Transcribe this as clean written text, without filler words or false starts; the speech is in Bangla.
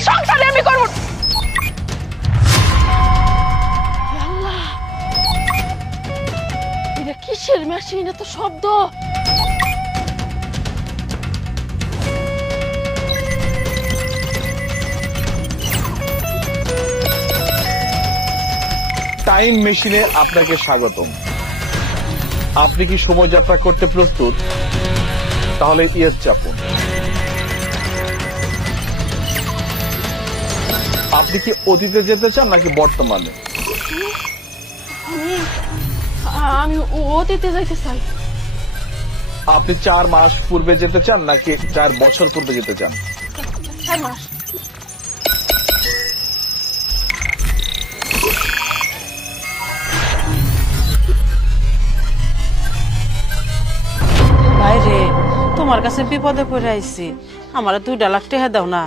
এই সংসারে আমি করব না। আল্লাহ, এটা কিসের মেশিন, এত শব্দ? টাইম মেশিনে আপনাকে স্বাগতম। আপনি কি সময় যাত্রা করতে প্রস্তুত? তাহলে ইয়েস চাপুন। আপনি কি অতীতে যেতে চান নাকি বর্তমানে? আমি অতীতে যাইতে চাই। আপনি 4 মাস পূর্বে যেতে চান নাকি 4 বছর পূর্বে যেতে চান? 4 মাস। ভাইরে, তোমার কাছে বিপদে পড়ে আইছি, আমার 2 লাখ টাকা দাও না।